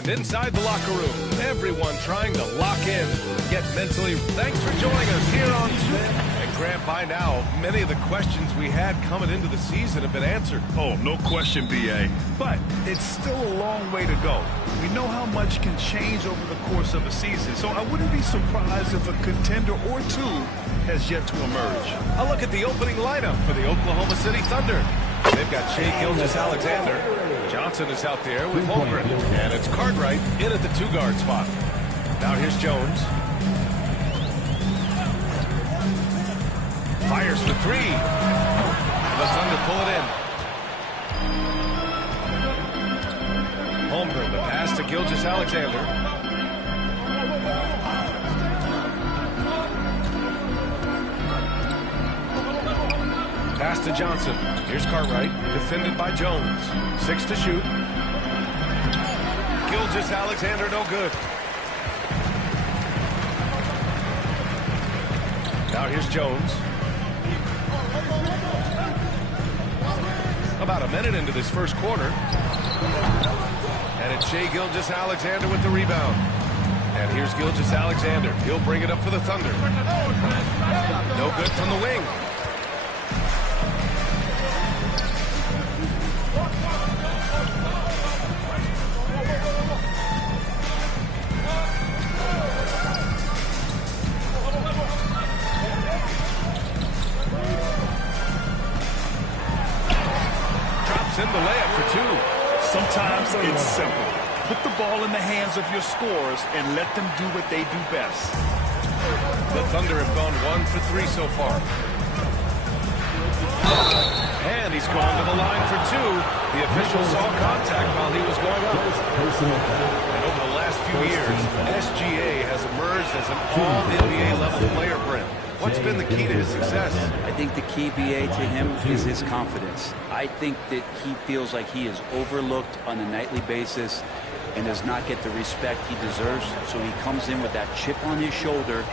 And inside the locker room, everyone trying to lock in, get mentally. Thanks for joining us here on And Grant, by now, many of the questions we had coming into the season have been answered. Oh, no question, B.A. But it's still a long way to go. We know how much can change over the course of a season, so I wouldn't be surprised if a contender or two has yet to emerge. A look at the opening lineup for the Oklahoma City Thunder. They've got Shai Gilgeous-Alexander. Johnson is out there with Holmgren. And it's Cartwright in at the two-guard spot. Now here's Jones. Fires for three. The Thunder pull it in. Holmgren, the pass to Gilgeous-Alexander. Pass to Johnson. Here's Cartwright, defended by Jones. 6 to shoot. Gilgeous-Alexander, no good. Now here's Jones. About a minute into this first quarter. And it's Shai Gilgeous-Alexander with the rebound. And here's Gilgeous-Alexander. He'll bring it up for the Thunder. No good from the wing. In the layup for two. Sometimes it's simple. Put the ball in the hands of your scorers and let them do what they do best. The Thunder have gone 1 for 3 so far. And he's gone to the line for two. The official saw contact while he was going up. And over the last few years, SGA has emerged as an all-NBA level player, Brent. What's been the key to his success? I think the key, BA, to him is his confidence. I think that he feels like he is overlooked on a nightly basis and does not get the respect he deserves. So he comes in with that chip on his shoulder,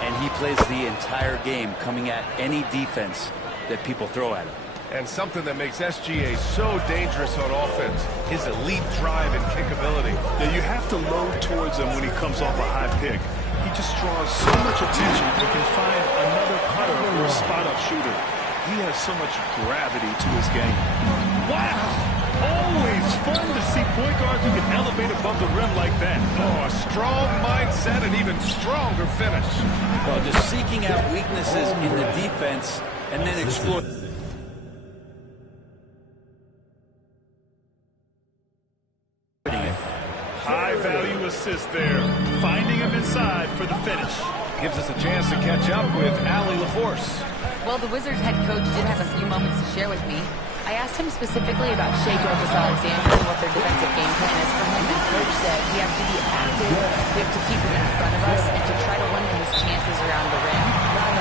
and he plays the entire game coming at any defense that people throw at him. And something that makes SGA so dangerous on offense, his elite drive and kickability. Yeah, you have to load towards him when he comes off a high pick. He just draws so much attention he can find another cutter or a spot-up shooter. He has so much gravity to his game. Wow! Always fun to see point guards who can elevate above the rim like that. Oh, a strong mindset and even stronger finish. Well, just seeking out weaknesses in the defense and then explore. High-value assist there. Finding him inside for the finish. Gives us a chance to catch up with Allie LaForce. Well, the Wizards head coach did have a few moments to share with me. I asked him specifically about Shai Gilgeous-Alexander and what their defensive game plan is for him, and coach said we have to be active, we have to keep him in front of us, and to try to limit his chances around the rim.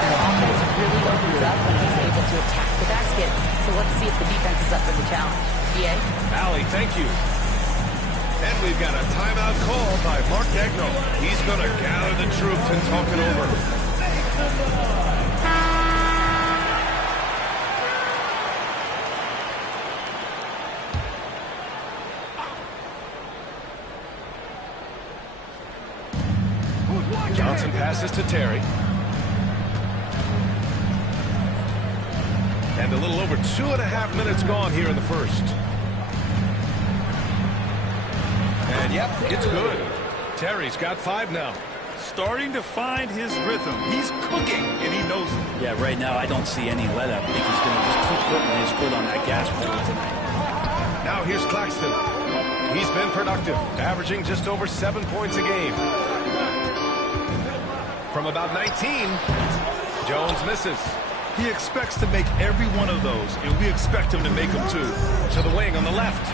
Their offense really opens up when he's able to attack the basket. So let's see if the defense is up for the challenge. BA? Allie, thank you. And we've got a timeout call by Mark Degno. He's going to gather the troops and talk it over. Johnson passes to Terry. And a little over 2.5 minutes gone here in the first. And yep, it's good. Terry's got 5 now. Starting to find his rhythm. He's cooking, and he knows it. Yeah, right now I don't see any let up. I think he's going to just keep putting his foot on that gas pedal tonight. Now here's Claxton. He's been productive, averaging just over 7 points a game. From about 19, Jones misses. He expects to make every one of those, and we expect him to make them too. To the wing on the left.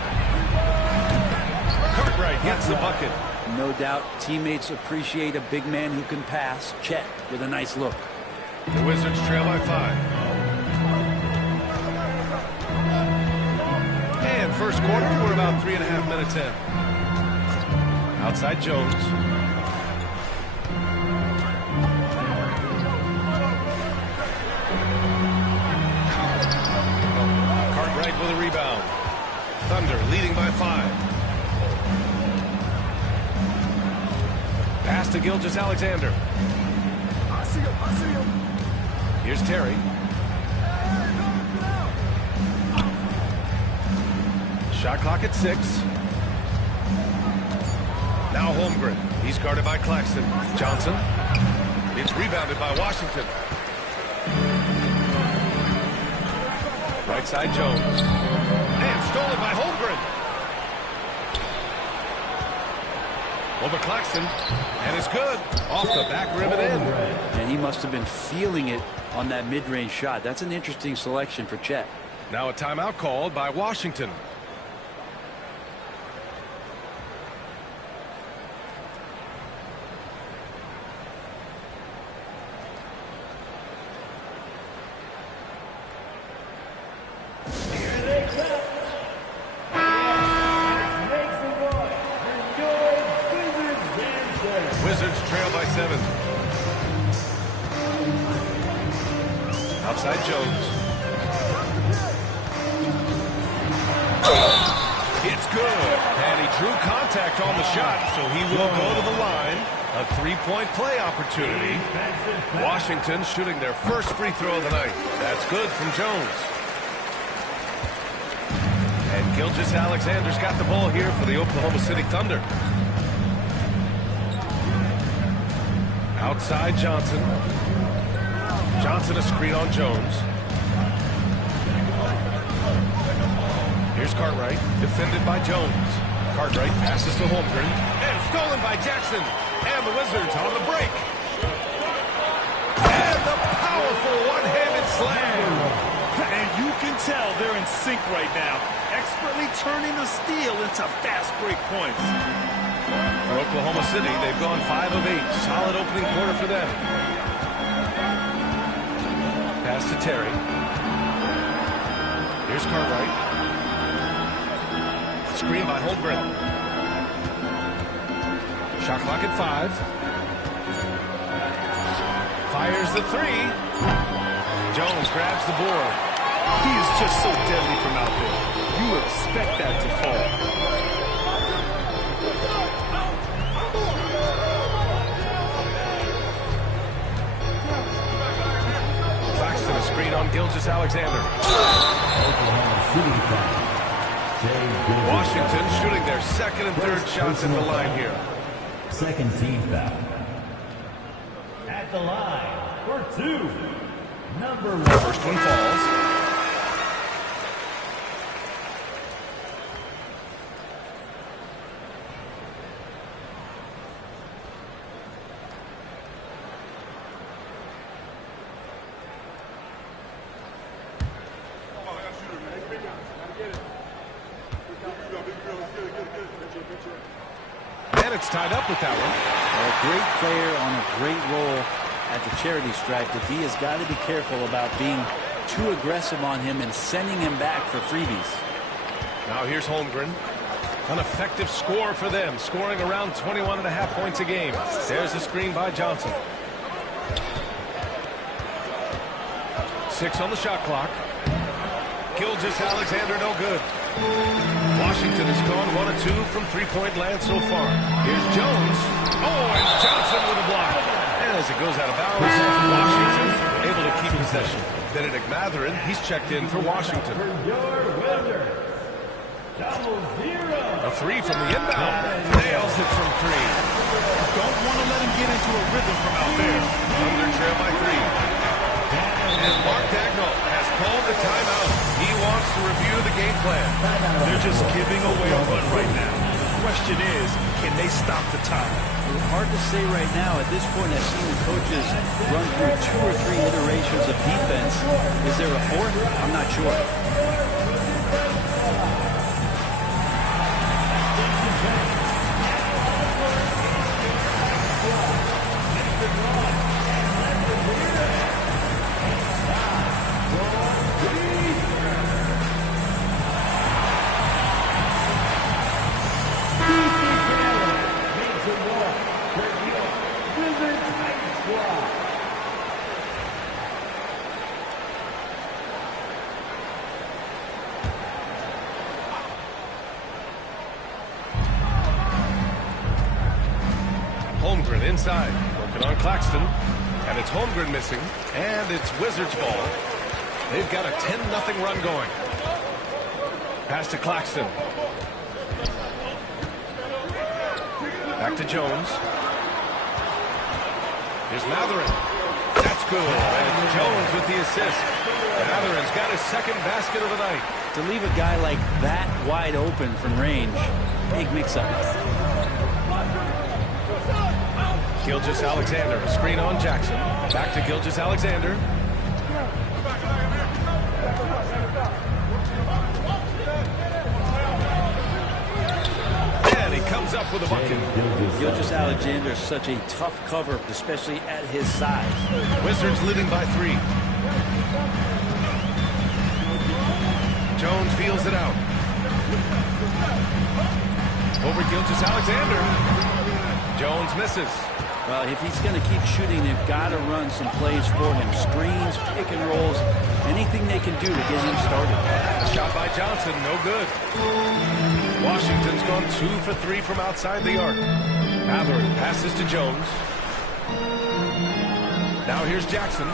Cartwright gets the bucket. No doubt teammates appreciate a big man who can pass. Chet with a nice look. The Wizards trail by 5. And first quarter, we're about 3.5 minutes in. Outside Jones. Cartwright with a rebound. Thunder leading by 5. Pass to Gilgeous-Alexander. Here's Terry. Shot clock at 6. Now Holmgren. He's guarded by Claxton. Johnson. It's rebounded by Washington. Right side Jones. And stolen by Holmgren. Over Claxton. And it's good. Off the back rim and in. And he must have been feeling it on that mid-range shot. That's an interesting selection for Chet. Now a timeout called by Washington. Wizards trail by 7. Outside Jones. It's good. And he drew contact on the shot, so he will go to the line. A 3-point play opportunity. Washington shooting their first free throw of the night. That's good from Jones. And Gilgeous-Alexander's got the ball here for the Oklahoma City Thunder. Outside Johnson. Johnson a screen on Jones. Here's Cartwright, defended by Jones. Cartwright passes to Holmgren. And stolen by Jackson. And the Wizards on the break. And the powerful one-handed slam. And you can tell they're in sync right now. Expertly turning the steal into fast break points. For Oklahoma City, they've gone 5 of 8. Solid opening quarter for them. Pass to Terry. Here's Cartwright. Screen by Holmgren. Shot clock at 5. Fires the 3. Jones grabs the board. He is just so deadly from out there. You expect that to fall. A screen on Gilgeous-Alexander. Washington shooting their second and third shots at the line here. Second team foul. At the line for 2. Number 1. First one falls. And it's tied up with that one. A great player on a great role at the charity stripe. The D has got to be careful about being too aggressive on him and sending him back for freebies. Now here's Holmgren. An effective score for them, scoring around 21.5 points a game. There's the screen by Johnson. 6 on the shot clock. Gilgeous-Alexander no good. Washington has gone 1 of 2 from three-point land so far. Here's Jones. Oh, and Johnson with a block. And as it goes out of bounds, Washington able to keep possession. Benedict Mathurin, he's checked in for Washington. A 3 from the inbound. Nails it from 3. Don't want to let him get into a rhythm from out there. Thunder trail by 3. And Mark Dagnall has called the timeout. He wants to review the game plan. They're just giving away a run right now. The question is, can they stop the time? Hard to say right now. At this point, I've seen the coaches run through 2 or 3 iterations of defense. Is there a 4th? I'm not sure. inside. Working on Claxton. And it's Holmgren missing. And it's Wizards ball. They've got a 10-0 run going. Pass to Claxton. Back to Jones. Here's Matherin. That's good. And Jones with the assist. Matherin's got his second basket of the night. To leave a guy like that wide open from range, big mix-up. Gilgeous-Alexander, screen on Jackson. Back to Gilgeous-Alexander. And he comes up with a bucket. Gilgeous-Alexander is such a tough cover, especially at his size. Wizards leading by 3. Jones feels it out. Over Gilgeous-Alexander. Jones misses. Well, if he's going to keep shooting, they've got to run some plays for him. Screens, pick and rolls, anything they can do to get him started. Shot by Johnson, no good. Washington's gone 2 for 3 from outside the arc. Matherin passes to Jones. Now here's Jackson.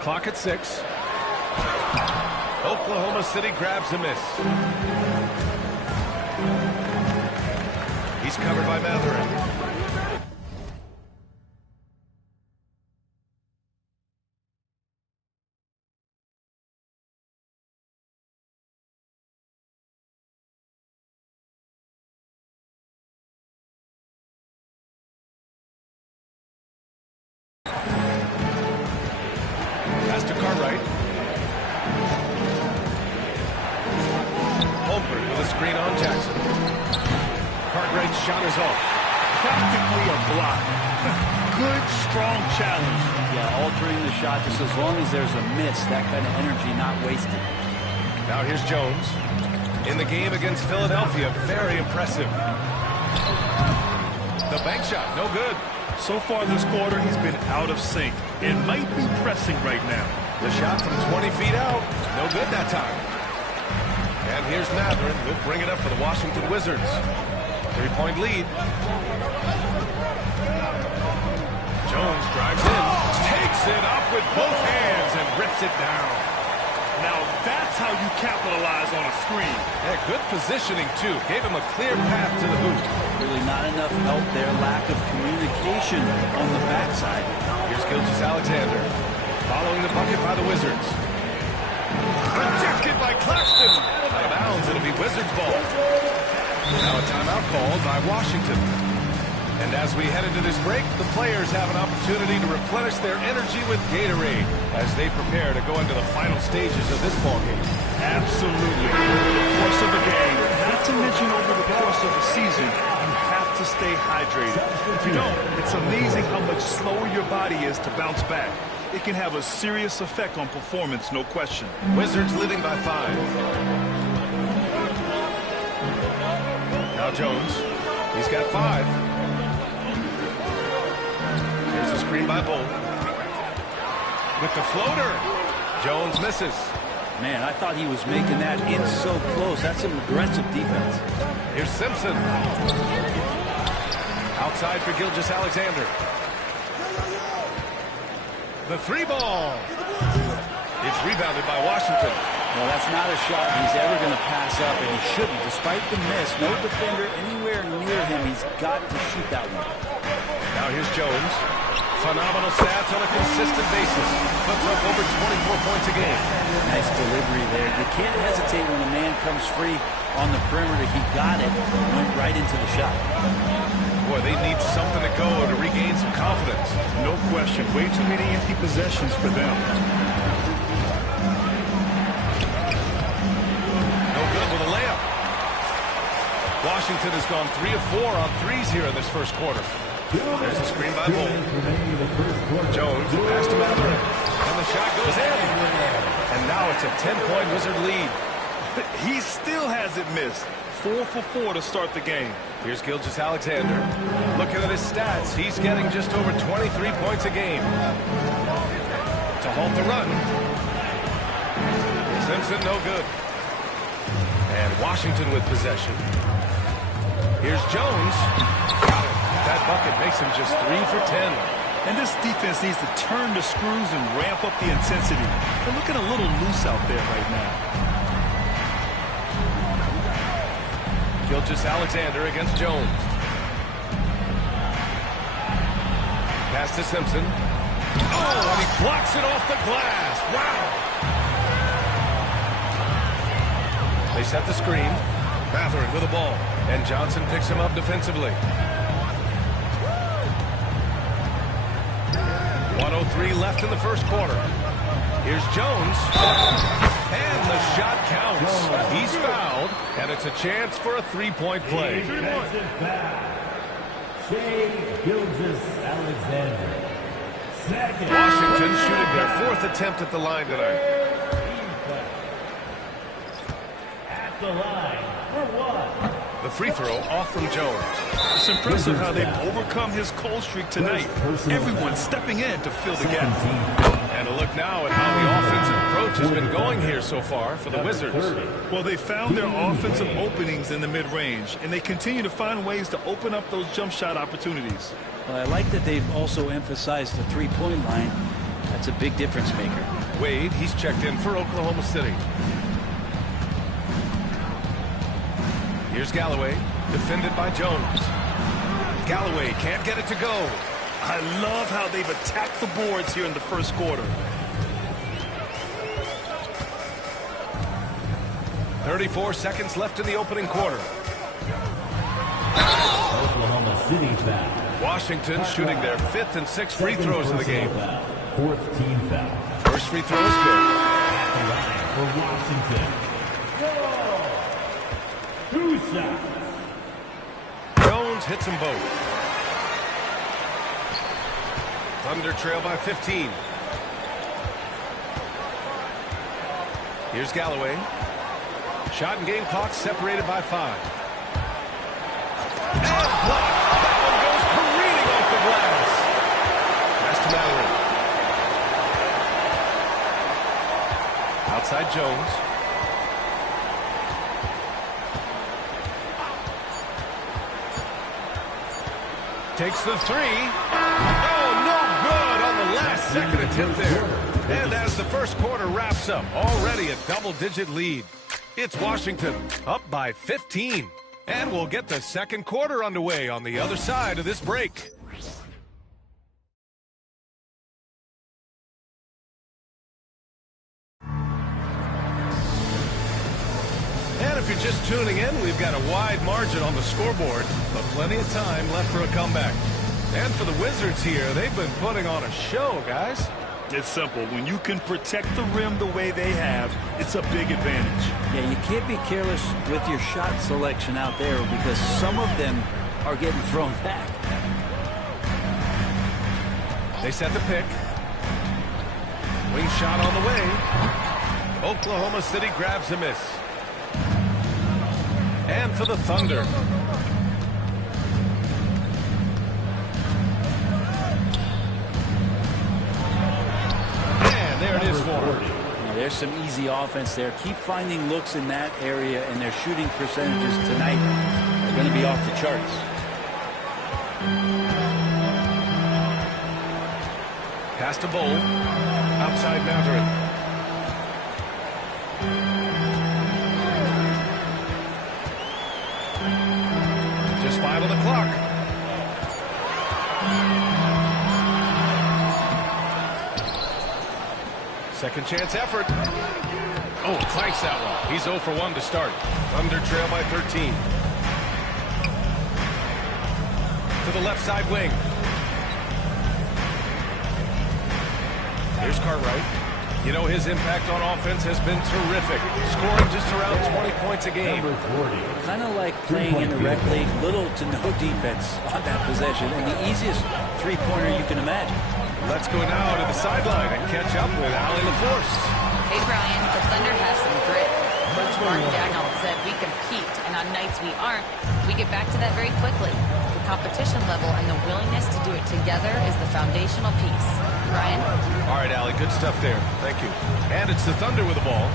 Clock at 6. Oklahoma City grabs a miss. He's covered by Matherin. Pass to Cartwright. Holmgren with a screen on Jackson. Cartwright's shot is off. Practically a block. Good, strong challenge. Yeah, altering the shot just as long as there's a miss, that kind of energy not wasted. Now here's Jones. In the game against Philadelphia, very impressive. The bank shot, no good. So far this quarter, he's been out of sync. It might be pressing right now. The shot from 20 feet out, no good that time. And here's Matherin, who'll bring it up for the Washington Wizards. 3-point lead. Jones drives in, takes it up with both hands and rips it down. Now that's how you capitalize on a screen. Yeah, good positioning too. Gave him a clear path to the hoop. Really not enough help there. Lack of communication on the backside. Here's Gilgeous-Alexander. Following the bucket by the Wizards. Rejected by Claxton. Out of bounds, it'll be Wizards ball. Now a timeout called by Washington. And as we head into this break, the players have an opportunity to replenish their energy with Gatorade as they prepare to go into the final stages of this ballgame. Absolutely. Over the course of a game, not to mention over the course of a season, you have to stay hydrated. If you don't, it's amazing how much slower your body is to bounce back. It can have a serious effect on performance, no question. Wizards leading by 5. Now Jones. He's got 5. Here's a screen by Bull. With the floater. Jones misses. Man, I thought he was making that in so close. That's some aggressive defense. Here's Simpson. Outside for Gilgeous-Alexander. The 3 ball. It's rebounded by Washington. Well, that's not a shot he's ever going to pass up, and he shouldn't. Despite the miss, no defender anywhere near him. He's got to shoot that one. Now here's Jones. Phenomenal stats on a consistent basis. Puts up over 24 points a game. Nice delivery there. You can't hesitate when a man comes free on the perimeter. He got it, went right into the shot. Boy, they need something to go to regain some confidence. No question. Way too many empty possessions for them. No good with a layup. Washington has gone 3 of 4 on threes here in this first quarter. There's a screen by Bull. Jones, pass to Matherin. And the shot goes in. And now it's a 10-point Wizard lead. He still hasn't missed. 4 for 4 to start the game. Here's Gilgeous-Alexander. Looking at his stats, he's getting just over 23 points a game. To halt the run. Simpson, no good. And Washington with possession. Here's Jones. Got it. That bucket makes him just 3 for 10. And this defense needs to turn the screws and ramp up the intensity. They're looking a little loose out there right now. Gilgeous-Alexander against Jones. Pass to Simpson. Oh, and he blocks it off the glass. Wow. They set the screen. Mathurin with the ball. And Johnson picks him up defensively. 1:03 left in the first quarter. Here's Jones. And the shot counts. He's fouled, and it's a chance for a three-point play. Shai Gilgeous-Alexander. Washington shooting their 4th attempt at the line tonight. At the line for 1. The free throw off from Jones. It's impressive how they've overcome his cold streak tonight. Everyone stepping in to fill the gap. And a look now at how the offensive approach has been going here so far for the Wizards. Well, they found their offensive openings in the mid-range, and they continue to find ways to open up those jump shot opportunities. Well, I like that they've also emphasized the three-point line. That's a big difference maker. Wade, he's checked in for Oklahoma City. Here's Galloway, defended by Jones. Galloway can't get it to go. I love how they've attacked the boards here in the first quarter. 34 seconds left in the opening quarter. Oklahoma City foul. Washington shooting their 5th and 6th free throws of the game. 4th team foul. First free throw is good. At the line for Washington. 2 shots. Jones hits them both. Thunder trail by 15. Here's Galloway. Shot and game clock separated by 5. And blocked. That one goes careening off the glass. Pass to Mathurin. Outside Jones. Takes the 3. Oh, no good on the last second attempt there. And as the first quarter wraps up, already a double-digit lead. It's Washington up by 15. And we'll get the second quarter underway on the other side of this break. And if you're just tuning in, we've got a wide margin on the scoreboard, but plenty of time left for a comeback. And for the Wizards here, they've been putting on a show, guys. It's simple. When you can protect the rim the way they have, it's a big advantage. Yeah, you can't be careless with your shot selection out there because some of them are getting thrown back. They set the pick. Wing shot on the way. Oklahoma City grabs a miss. And for the Thunder. And there it is for them. Now, there's some easy offense there. Keep finding looks in that area, and their shooting percentages tonight are going to be off the charts. Pass to Bowl. Outside Mathurin. Just 5 on the clock. Second chance effort. Oh, clanks that one. He's 0 for 1 to start. Thunder trail by 13. To the left side wing. Here's Cartwright. You know, his impact on offense has been terrific, scoring just around 20 points a game. Kind of like playing in the rec league, little to no defense on that possession, and the easiest three-pointer you can imagine. Let's go now to the sideline and catch up with Allie LaForce. Hey, Brian, the Thunder has some grit. Coach Mark Dagnall said we compete, and on nights we aren't, we get back to that very quickly. The competition level and the willingness to do it together is the foundational piece. Brian? All right, Allie, good stuff there. Thank you. And it's the Thunder with the ball.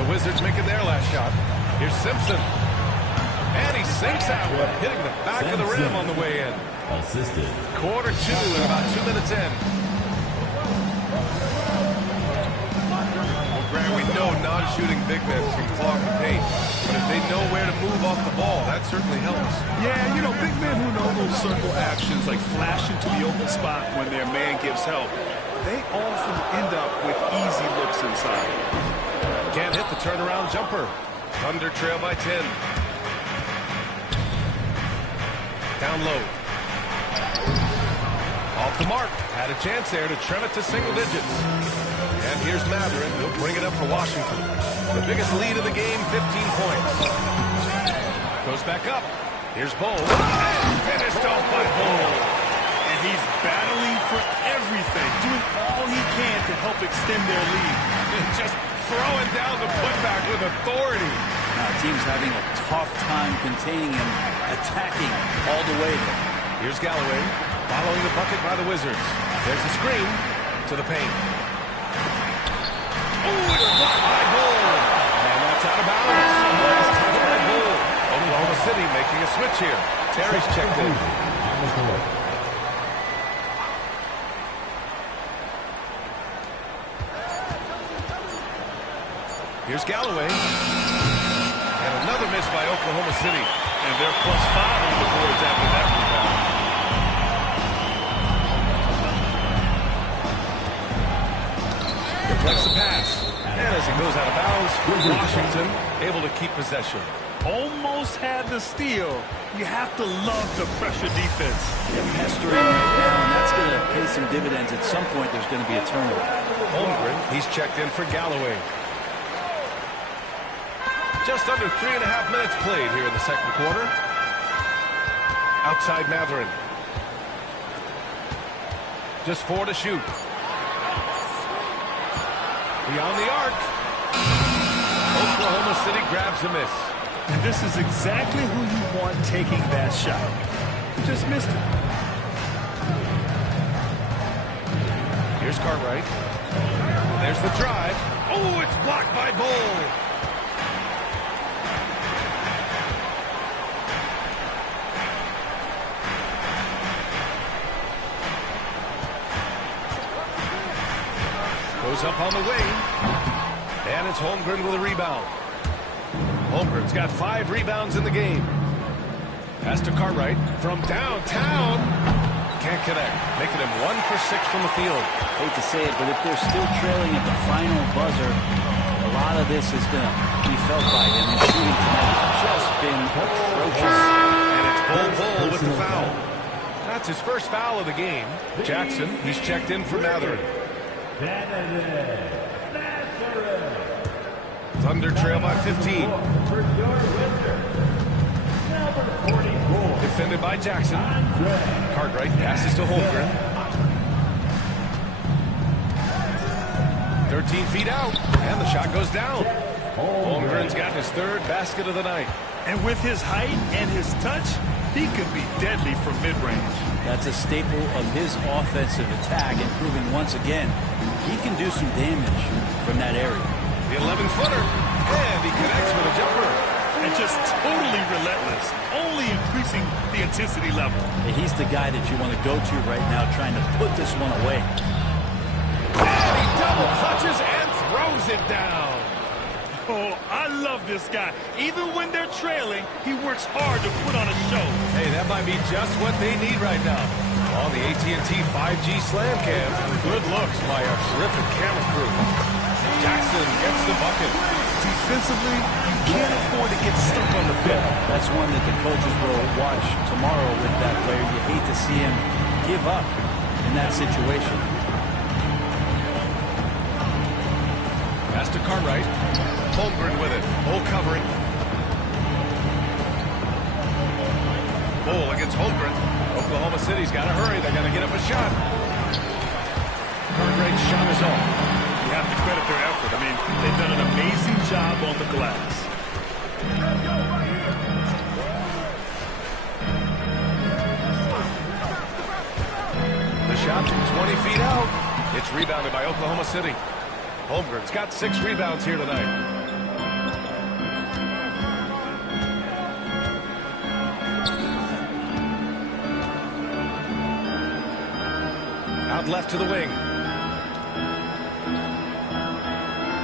The Wizards making their last shot. Here's Simpson. And he sinks that one, hitting the back of the rim on the way in. Assisted. Quarter 2 and about 2 minutes in. Well, Grant, we know non-shooting big men can clog the paint, but if they know where to move off the ball, that certainly helps. Yeah, you know, big men who know those circle actions, like flash into the open spot when their man gives help, they often end up with easy looks inside. Can't hit the turnaround jumper. Thunder trail by 10. Down low. Off the mark. Had a chance there to trim it to single digits. And here's Mathurin. He'll bring it up for Washington. The biggest lead of the game, 15 points. Goes back up. Here's Bull. And finished off by Bull. And he's battling for everything, doing all he can to help extend their lead. Just throwing down the putback with authority. Now, team's having a tough time containing him, attacking all the way there. Here's Galloway, following the bucket by the Wizards. There's the screen to the paint. Oh, it's blocked by Bull. And that's out of bounds. Last touch by Bull. Oklahoma City making a switch here. Terry's checked in. Here's Galloway. And another miss by Oklahoma City. And they're +5 on the boards after that rebound. Deflects the pass. And as it goes out of bounds, Washington able to keep possession. Almost had the steal. You have to love the pressure defense. They're pestering right now, and that's going to pay some dividends. At some point, there's going to be a turnover. Holmgren, he's checked in for Galloway. Just under 3.5 minutes played here in the second quarter. Outside Mathurin. Just 4 to shoot. Beyond the arc. Oklahoma City grabs a miss. And this is exactly who you want taking that shot. Just missed it. Here's Cartwright. And there's the drive. Oh, it's blocked by Bull. Goes up on the wing. And it's Holmgren with a rebound. Holmgren's got 5 rebounds in the game. Pass to Cartwright from downtown. Can't connect. Making him 1 for 6 from the field. Hate to say it, but if they're still trailing at the final buzzer, a lot of this is going to be felt by him. His shooting tonight has just been atrocious. And it's Bull with the foul. That's his first foul of the game. Jackson, he's checked in for Mathurin. Thunder trail by 15. Defended by Jackson. Cartwright passes to Holmgren. 13 feet out. And the shot goes down. Holmgren's got his 3rd basket of the night. And with his height and his touch, he could be deadly from mid-range. That's a staple of his offensive attack, and proving once again he can do some damage from that area. The 11-footer, and he connects with a jumper. And just totally relentless, only increasing the intensity level. He's the guy that you want to go to right now, trying to put this one away. And he double clutches and throws it down. Oh, I love this guy. Even when they're trailing, he works hard to put on a show. Hey, that might be just what they need right now. On the AT&T 5G Slam Cam, good looks by a terrific camera crew. Jackson gets the bucket. Defensively, you can't afford to get stuck on the field. That's one that the coaches will watch tomorrow with that player. You hate to see him give up in that situation. Pass to Cartwright. Holmgren with it. Bull covering. Bull against Holmgren. Oklahoma City's got to hurry. They got to get up a shot. Cartwright's shot is off. You have to credit their effort. I mean, they've done an amazing job on the glass. The shot from 20 feet out. It's rebounded by Oklahoma City. Holmgren's got 6 rebounds here tonight. Out left to the wing.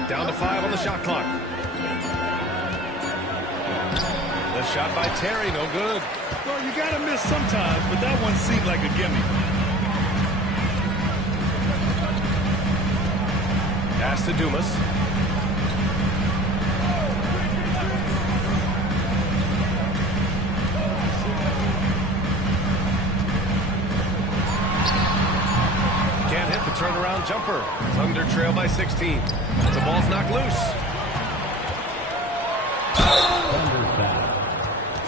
Down to 5 on the shot clock. The shot by Terry, no good. Well, you got to miss sometimes, but that one seemed like a gimme. Pass to Dumas. Can't hit the turnaround jumper. Thunder trail by 16. The ball's knocked loose.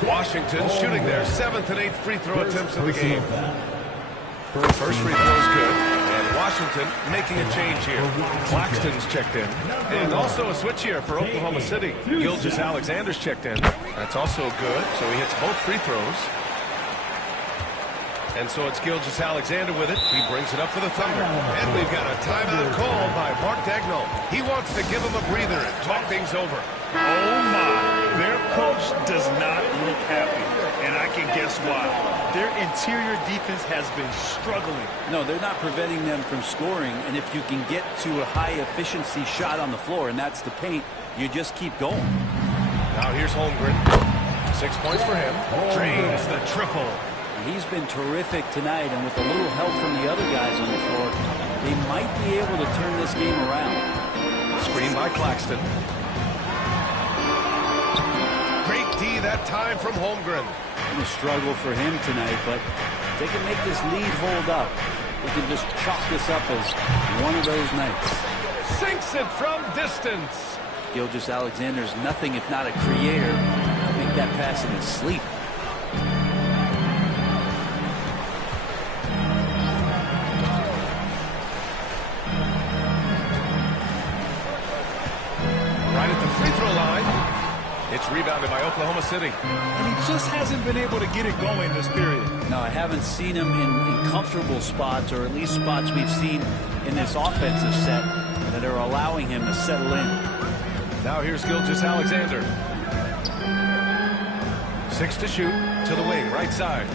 Washington shooting their 7th and 8th free throw attempts of the game. First free throw is good. And Washington making a change here. Claxton's checked in. And also a switch here for Oklahoma City. Gilgeous-Alexander's checked in. That's also good. So he hits both free throws. And so it's Gilgeous-Alexander with it. He brings it up for the Thunder. And we've got a timeout call by Mark Daigneault. He wants to give him a breather and talk things over. Oh, my. Their coach does not look happy. And I can guess why. Their interior defense has been struggling. No, they're not preventing them from scoring. And if you can get to a high-efficiency shot on the floor, and that's the paint, you just keep going. Now here's Holmgren. 6 points for him. Drains the triple. He's been terrific tonight, and with a little help from the other guys on the floor, they might be able to turn this game around. Screen by Claxton. Great D that time from Holmgren. A struggle for him tonight, but if they can make this lead hold up, they can just chalk this up as one of those nights. Sinks it from distance. Gilgeous-Alexander's nothing if not a creator. Make that pass in his sleep. Right at the free throw line. It's rebounded by Oklahoma City. And he just hasn't been able to get it going this period. No, I haven't seen him in comfortable spots, or at least spots we've seen in this offensive set that are allowing him to settle in. Now here's Gilgeous-Alexander. 6 to shoot to the wing, right side.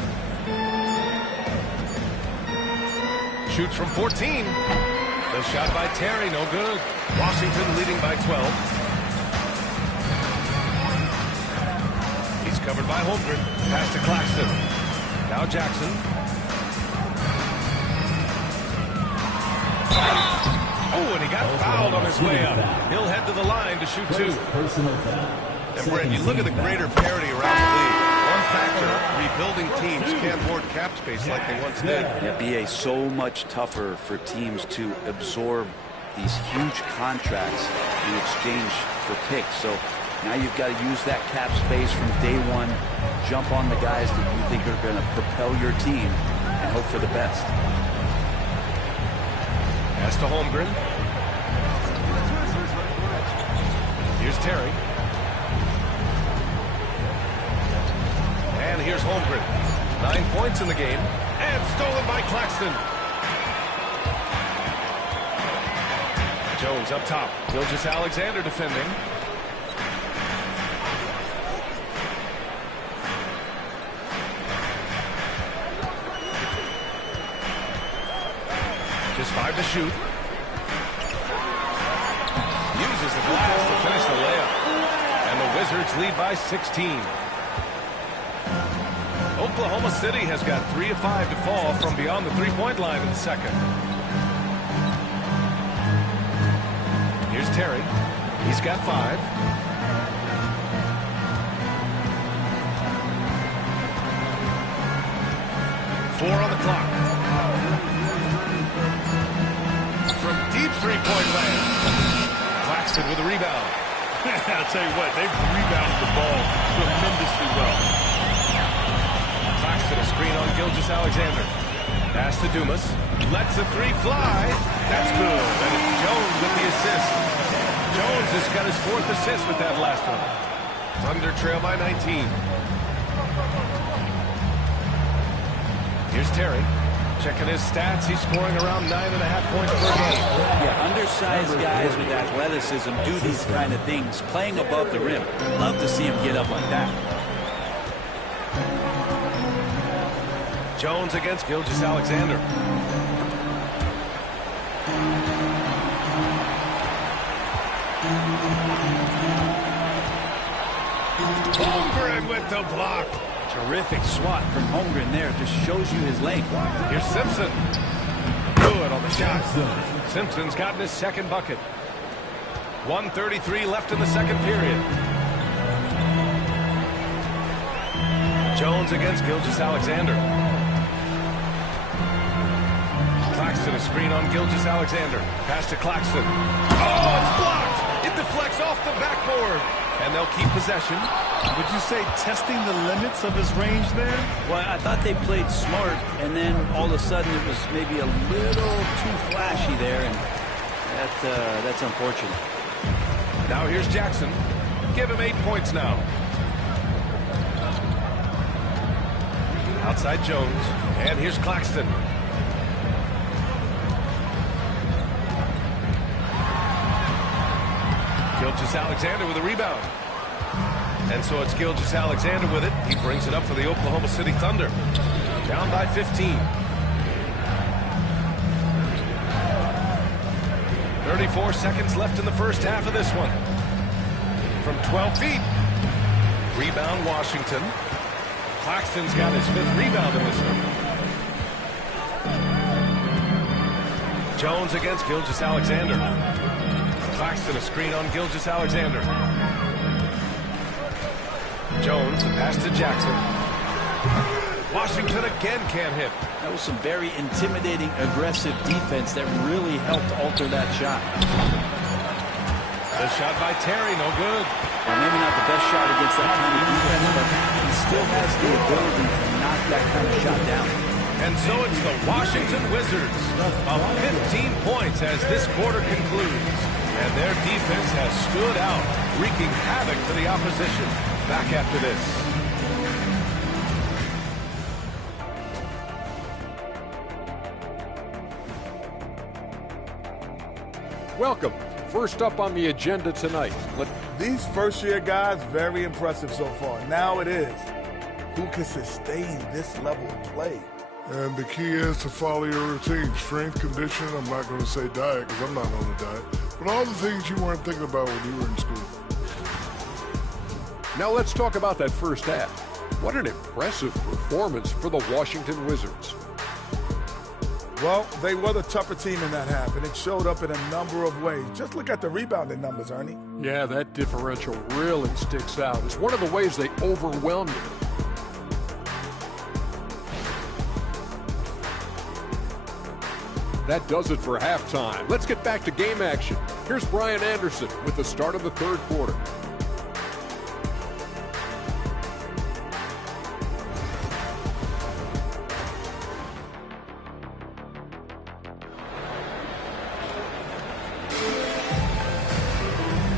Shoots from 14. The shot by Terry, no good. Washington leading by 12. He's covered by Holmgren. Pass to Claxton. Now Jackson. Oh, and he got fouled on his way up. He'll head to the line to shoot 2. And Brent, you look at the greater parity around the league. One factor, rebuilding teams can't hoard cap space like they once did. Yeah, BA, so much tougher for teams to absorb these huge contracts in exchange for picks. So now you've got to use that cap space from day one, jump on the guys that you think are going to propel your team, and hope for the best. Pass to Holmgren. Here's Terry. And here's Holmgren. 9 points in the game. And stolen by Claxton. Jones up top. Gilgeous-Alexander defending. Just 5 to shoot. Uses the glass to finish the layup. And the Wizards lead by 16. Oklahoma City has got 3 of 5 to fall from beyond the three-point line in the second. Here's Terry. He's got 5. Four on the clock. From deep three-point land. Claxton with a rebound. I'll tell you what, they've rebounded the ball tremendously well. Claxton a screen on Gilgeous-Alexander. Pass to Dumas. Lets the 3 fly. That's good. And it's Jones with the assist. Jones has got his 4th assist with that last one. Thunder trail by 19. Here's Terry. Checking his stats. He's scoring around 9.5 points per game. Yeah, undersized guys with athleticism do these kind of things, playing above the rim. Love to see him get up like that. Jones against Gilgeous-Alexander. with the block. Terrific swat from Holmgren there. Just shows you his length. Here's Simpson. Good on the shot. Simpson's gotten his second bucket. 1:33 left in the second period. Jones against Gilgeous-Alexander. Claxton, a screen on Gilgeous-Alexander. Pass to Claxton. Oh, it's blocked! It deflects off the backboard. And they'll keep possession. Would you say testing the limits of his range there? Well, I thought they played smart, and then all of a sudden it was maybe a little too flashy there, and that's unfortunate. Now here's Jackson. Give him 8 points now. Outside Jones. And here's Claxton. Gilgeous-Alexander with a rebound. And so it's Gilgeous-Alexander with it. He brings it up for the Oklahoma City Thunder. Down by 15. 34 seconds left in the first half of this one. From 12 feet. Rebound Washington. Claxton's got his 5th rebound in this one. Jones against Gilgeous-Alexander. Claxton, a screen on Gilgeous-Alexander. Jones, the pass to Jackson. Washington again can't hit. That was some very intimidating, aggressive defense that really helped alter that shot. The shot by Terry, no good. Well, maybe not the best shot against that kind of defense, but he still has the ability to knock that kind of shot down. And so it's the Washington Wizards up 15 points as this quarter concludes. And their defense has stood out, wreaking havoc for the opposition. Back after this. Welcome. First up on the agenda tonight. These first-year guys, very impressive so far. Now it is, who can sustain this level of play? And the key is to follow your routine. Strength, conditioning, I'm not going to say diet because I'm not on a diet, but all the things you weren't thinking about when you were in school. Now let's talk about that first half. What an impressive performance for the Washington Wizards. Well, they were the tougher team in that half, and it showed up in a number of ways. Just look at the rebounding numbers, Ernie. Yeah, that differential really sticks out. It's one of the ways they overwhelmed it. That does it for halftime. Let's get back to game action. Here's Brian Anderson with the start of the third quarter.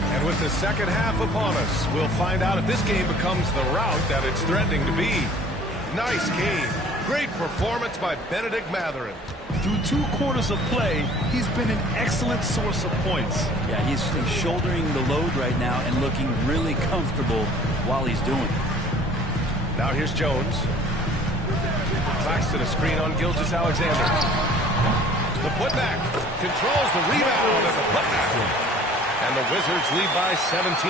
And with the second half upon us, we'll find out if this game becomes the rout that it's threatening to be. Nice game. Great performance by Benedict Mathurin. Through 2 quarters of play, he's been an excellent source of points. Yeah, he's shouldering the load right now and looking really comfortable while he's doing it. Now here's Jones. Claxton, a screen on Gilgeous-Alexander. The putback controls the rebound and the putback. And the Wizards lead by 17.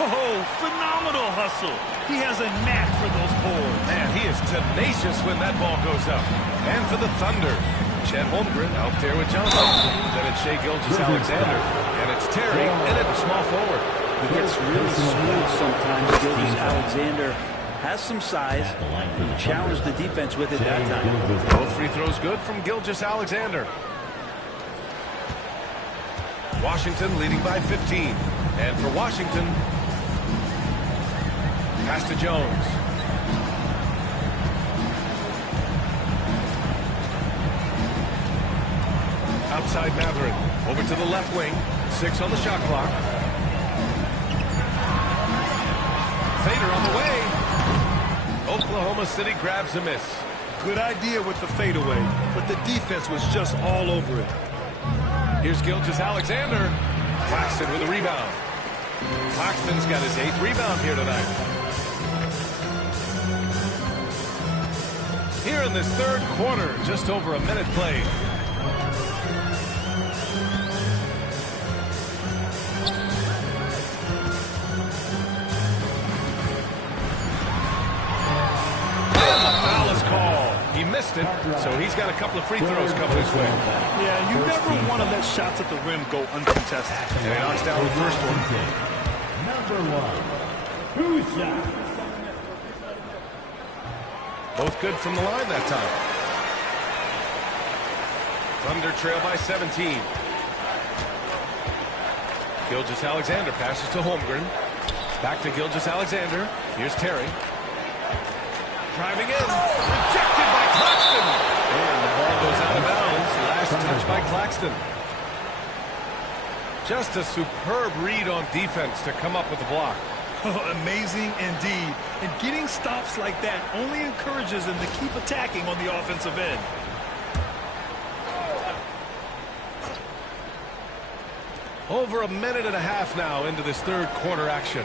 Oh, phenomenal hustle. He has a knack for those boards. Man, he is tenacious when that ball goes up. And for the Thunder, Chet Holmgren out there with Johnson. Then it's Shai Gilgeous-Alexander. And it's Terry in at the small forward. He gets really smooth sometimes. Gilgeous-Alexander has some size. He challenged the defense with it that time. Both free throws good from Gilgeous-Alexander. Washington leading by 15. And for Washington, pass to Jones. Outside Mathurin. Over to the left wing. 6 on the shot clock. Fader on the way. Oklahoma City grabs a miss. Good idea with the fadeaway, but the defense was just all over it. Here's Gilgeous-Alexander. Claxton with a rebound. Claxton's got his 8th rebound here tonight. Here in this third quarter, just over a minute played. missed it, so he's got a couple of free throws coming his way. Yeah, you never want to let shots at the rim go uncontested. And he knocks down the first one. Number 1. Who's shot? Both good from the line that time. Thunder trail by 17. Gilgeous-Alexander passes to Holmgren. Back to Gilgeous-Alexander. Here's Terry. Driving in. Rejected by Claxton. And the ball goes out of bounds. Last touch by Claxton. Just a superb read on defense to come up with the block. Amazing indeed. And getting stops like that only encourages them to keep attacking on the offensive end. Over a minute and a half now into this third quarter action.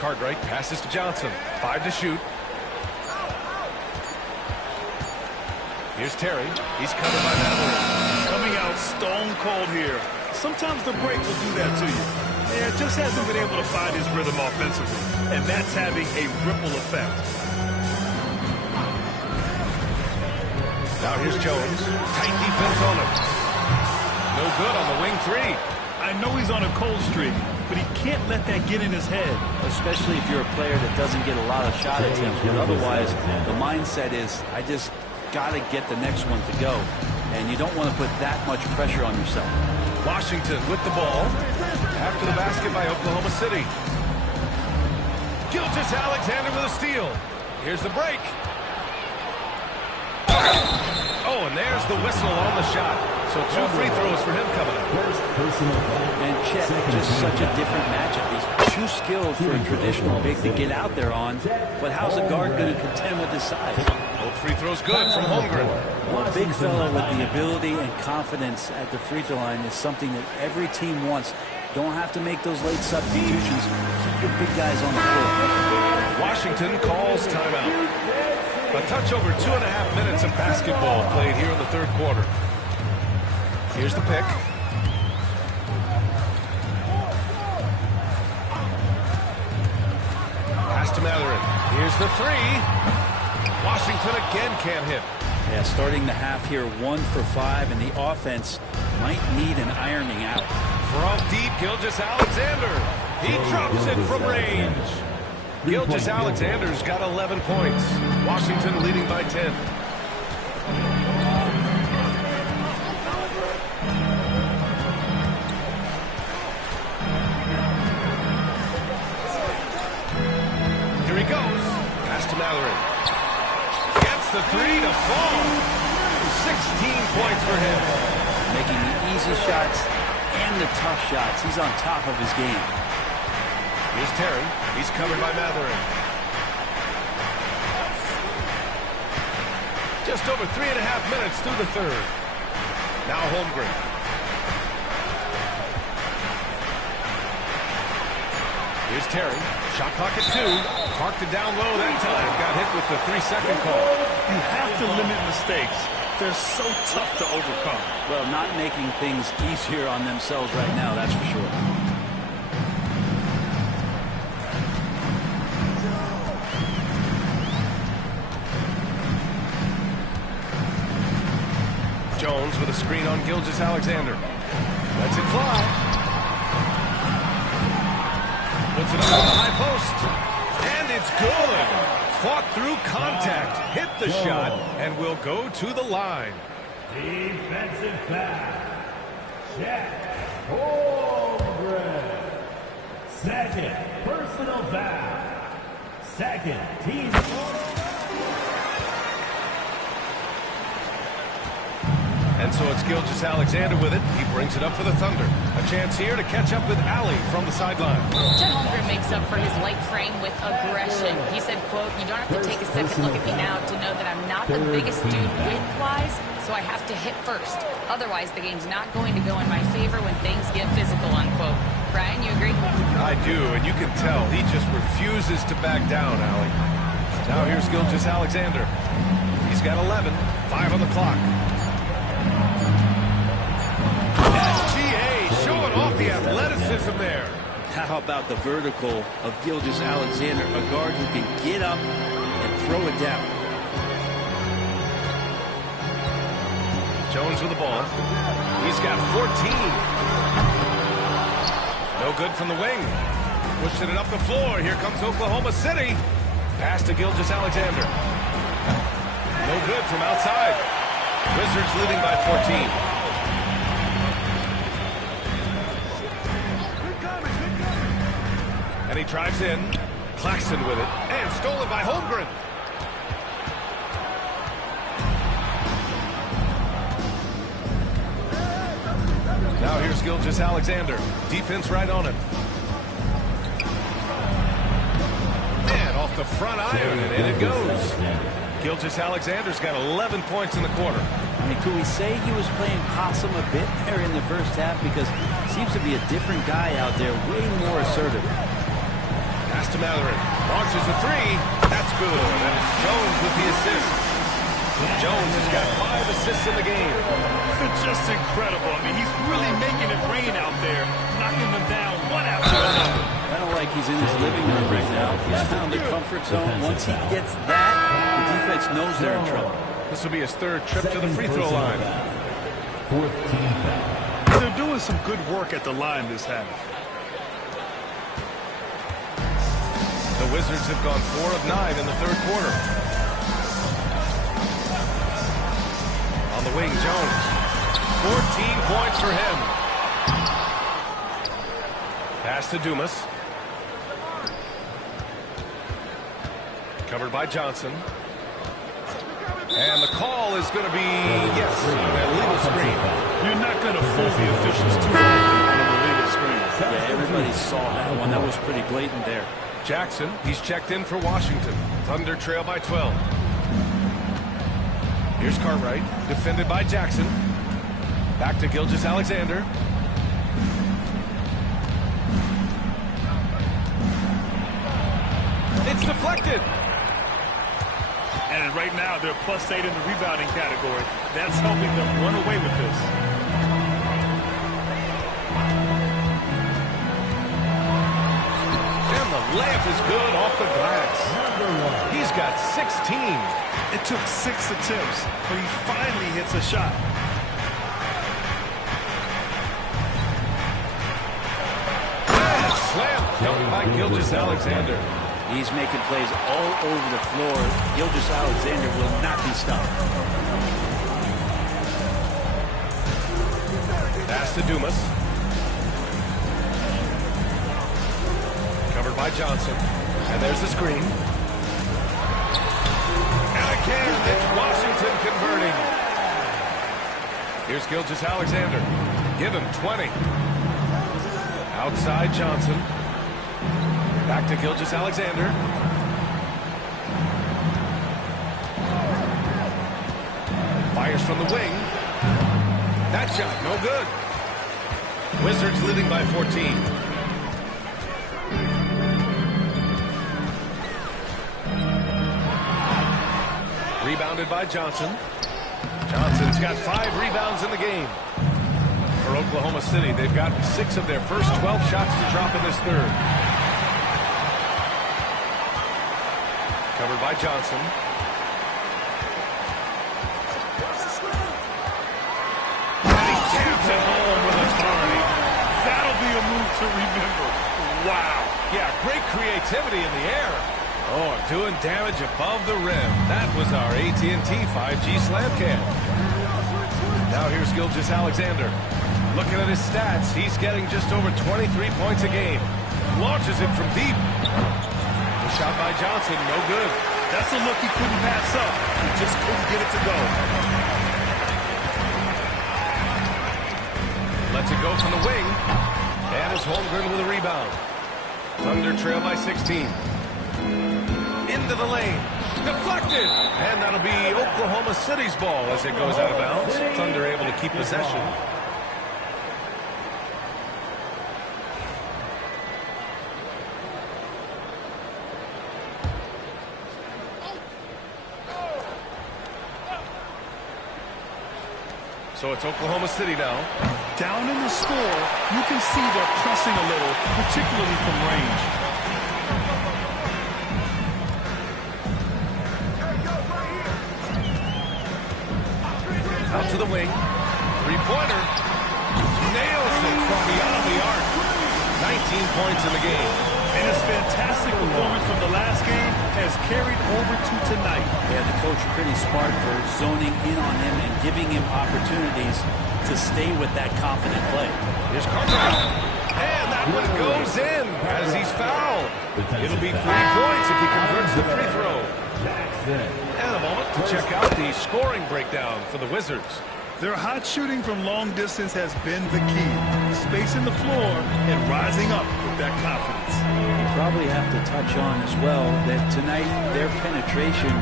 Cartwright passes to Johnson. 5 to shoot. Here's Terry. He's covered by Madeline. Coming out stone cold here. Sometimes the break will do that to you. Yeah, just hasn't been able to find his rhythm offensively. And that's having a ripple effect. Now here's Jones. Tight defense on him. No good on the wing three. I know he's on a cold streak, but he can't let that get in his head. Especially if you're a player that doesn't get a lot of shot attempts. But otherwise, the mindset is, I just got to get the next one to go. And you don't want to put that much pressure on yourself. Washington with the ball. After the basket by Oklahoma City. Gilgeous-Alexander with a steal. Here's the break. Oh, and there's the whistle on the shot. So 2 free throws for him coming up. And Chet, just such a different matchup. He's too skilled for a traditional big to get out there on. But how's a guard going to contend with his size? Both free throws good from Holmgren. Well, a big fella with the ability and confidence at the free throw line is something that every team wants. Don't have to make those late substitutions. Keep your big guys on the floor. Washington calls timeout. A touch over 2.5 minutes of basketball played here in the third quarter. Here's the pick. Pass to Matherin. Here's the three. Washington again can't hit. Yeah, starting the half here 1 for 5, and the offense might need an ironing out. From deep, Gilgeous-Alexander. He drops it from range. Gilgeous-Alexander's got 11 points. Washington leading by 10. Here he goes. Pass to Matherin. Gets the three to fall. 16 points for him. Making the easy shots and the tough shots. He's on top of his game. Here's Terry. He's covered by Matherin. Just over 3.5 minutes through the third. Now Holmgren. Here's Terry. Shot clock at 2. Parked it down low that time. Got hit with the 3-second call. You have to limit mistakes. They're so tough to overcome. Well, not making things easier on themselves right now, that's for sure. Jones with a screen on Gilgeous-Alexander. Lets it fly. Puts it up on the high post. And it's good. Fought through contact. Hit the shot. And will go to the line. Defensive foul. Chet Holmgren. Second personal foul. Second team. And so it's Gilgeous-Alexander with it. He brings it up for the Thunder. A chance here to catch up with Allie from the sideline. Chet Holmgren makes up for his light frame with aggression. He said, quote, "You don't have to take a second look at me now to know that I'm not the biggest dude width-wise, so I have to hit first. Otherwise, the game's not going to go in my favor when things get physical," unquote. Brian, you agree? I do, and you can tell he just refuses to back down, Allie. Now here's Gilgeous-Alexander. He's got 11, 5 on the clock. SGA showing off the athleticism there. How about the vertical of Gilgeous-Alexander, a guard who can get up and throw it down. Jones with the ball. He's got 14. No good from the wing. Pushing it up the floor. Here comes Oklahoma City. Pass to Gilgeous-Alexander. No good from outside. Wizards leading by 14. And he drives in. Claxton with it. And stolen by Holmgren. Now here's Gilgeous-Alexander. Defense right on him. And off the front iron, and in it goes. Gilgeous-Alexander's got 11 points in the quarter. I mean, could we say he was playing possum a bit there in the first half? Because he seems to be a different guy out there, way more assertive. Pass to Mathurin. Launches a three. That's good. And it's Jones with the assist. Jones has got 5 assists in the game. It's just incredible. I mean, he's really making it rain out there, knocking them down one after another. Kind of like he's in his living room right now. He's found the comfort zone. Once he gets that, the defense knows they're in trouble. This will be his 3rd trip to the free throw line. They're doing some good work at the line this half. The Wizards have gone 4 of 9 in the 3rd quarter. On the wing, Jones. 14 points for him. Pass to Dumas. Covered by Johnson. And the call is going to be, yes, an illegal screen. You're not going to fool the officials too often on an illegal screen. Yeah, everybody saw that one. That was pretty blatant there. Jackson, he's checked in for Washington. Thunder trail by 12. Here's Cartwright, defended by Jackson. Back to Gilgeous-Alexander. It's deflected. And right now, they're +8 in the rebounding category. That's helping them run away with this. And the layup is good off the glass. He's got 16. It took 6 attempts, but he finally hits a shot. And slam dunk by Gilgeous-Alexander. He's making plays all over the floor. Gilgeous-Alexander will not be stopped. Pass to Dumas. Covered by Johnson. And there's the screen. And again, it's Washington converting. Here's Gilgeous-Alexander. Give him 20. Outside Johnson. Back to Gilgeous-Alexander. Fires from the wing. That shot, no good. Wizards leading by 14. Rebounded by Johnson. Johnson's got 5 rebounds in the game. For Oklahoma City, they've got 6 of their first 12 shots to drop in this 3rd. Covered by Johnson. And he jams it home with authority. That'll be a move to remember. Wow. Yeah, great creativity in the air. Oh, doing damage above the rim. That was our AT&T 5G slam cam. Now here's Gilgeous-Alexander. Looking at his stats, he's getting just over 23 points a game. Launches it from deep. The shot by Johnson, no good. That's a look he couldn't pass up. He just couldn't get it to go. Lets it go from the wing. And it's Holmgren with a rebound. Thunder trail by 16. Into the lane. Deflected. And that'll be Oklahoma City's ball as it goes out of bounds. Thunder able to keep possession. So it's Oklahoma City now. Down in the score, you can see they're pressing a little, particularly from range. Out to the wing. Three-pointer. Nails it from beyond the arc. 19 points in the game. And his fantastic performance from the last game has carried over to tonight. Yeah, the coach pretty smart for zoning in on him and giving him opportunities to stay with that confident play. Here's Cartwright. And that one goes in as he's fouled. It'll be 3 points if he converts the free throw. And a moment to check out the scoring breakdown for the Wizards. Their hot shooting from long distance has been the key. Spacing the floor and rising up with that confidence. You probably have to touch on as well that tonight their penetration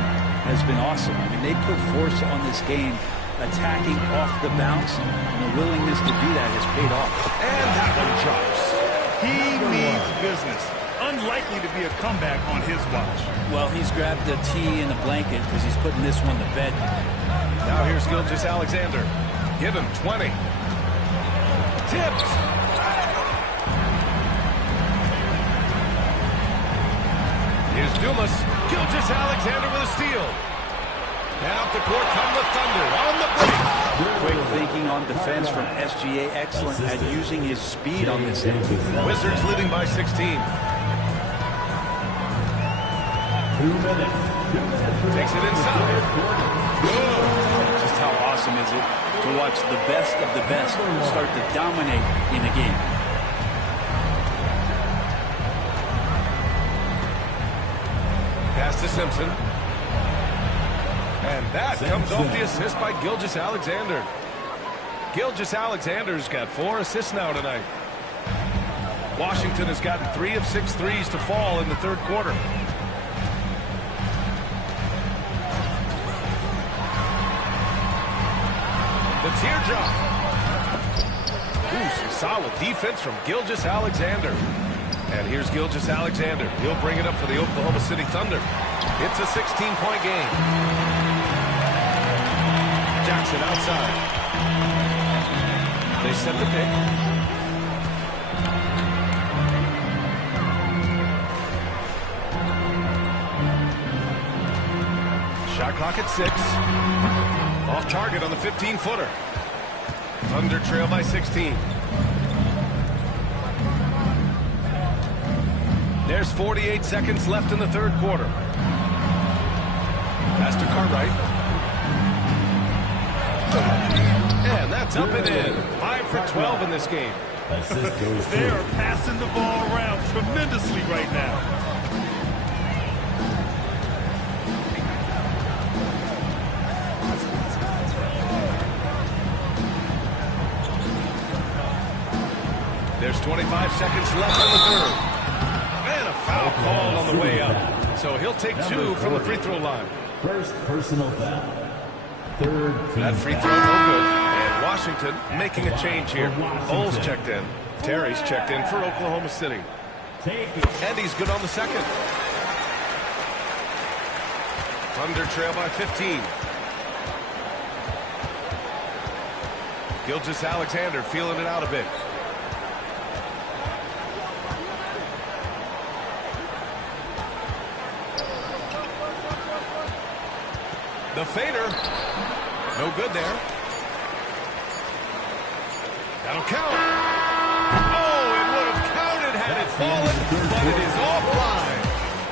has been awesome. I mean, they put force on this game, attacking off the bounce, and the willingness to do that has paid off. And that one drops. He means business. Unlikely to be a comeback on his watch. Well, he's grabbed the tee and the blanket because he's putting this one to bed. Now here's Gilgeous-Alexander. Give him 20. Tipped. Here's Dumas. Gilgeous-Alexander with a steal. And up the court come the Thunder on the break. Quick thinking on defense from SGA. Excellent at using his speed on this end. Wizards leading by 16. 2 minutes. Takes it inside. Just how awesome is it to watch the best of the best start to dominate in a game. Pass to Simpson. And that comes off the assist by Gilgeous-Alexander. Gilgeous-Alexander's got 4 assists now tonight. Washington has gotten 3 of 6 threes to fall in the third quarter. The teardrop. Ooh, some solid defense from Gilgeous-Alexander. And here's Gilgeous-Alexander. He'll bring it up for the Oklahoma City Thunder. It's a 16-point game. Jackson outside. They set the pick. Shot clock at 6. Off target on the 15-footer. Thunder trail by 16. There's 48 seconds left in the third quarter. Pass to Cartwright. And that's up and in. 5 for 12 in this game. They are passing the ball around tremendously right now. There's 25 seconds left in the third. And a foul called on the way up. So he'll take 2 from the free throw line. First personal foul. Third team That free throw no good. And Washington making a change here. Bowles checked in. Terry's checked in for Oklahoma City. And he's good on the second. Thunder trail by 15. Gilgeous-Alexander feeling it out a bit. The fader. No good there. That'll count. Oh, it would have counted had it fallen, but it is offline.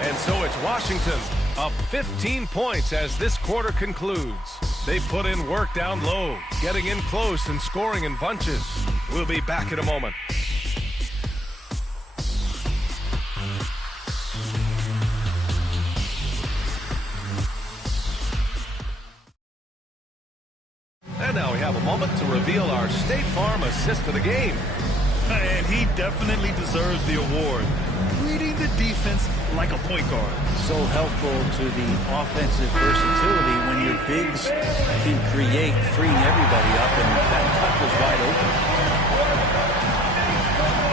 And so it's Washington up 15 points as this quarter concludes. They put in work down low, getting in close and scoring in bunches. We'll be back in a moment. And now we have a moment to reveal our State Farm assist of the game. And he definitely deserves the award. Reading the defense like a point guard. So helpful to the offensive versatility when your bigs can create, freeing everybody up, and that cut was wide open.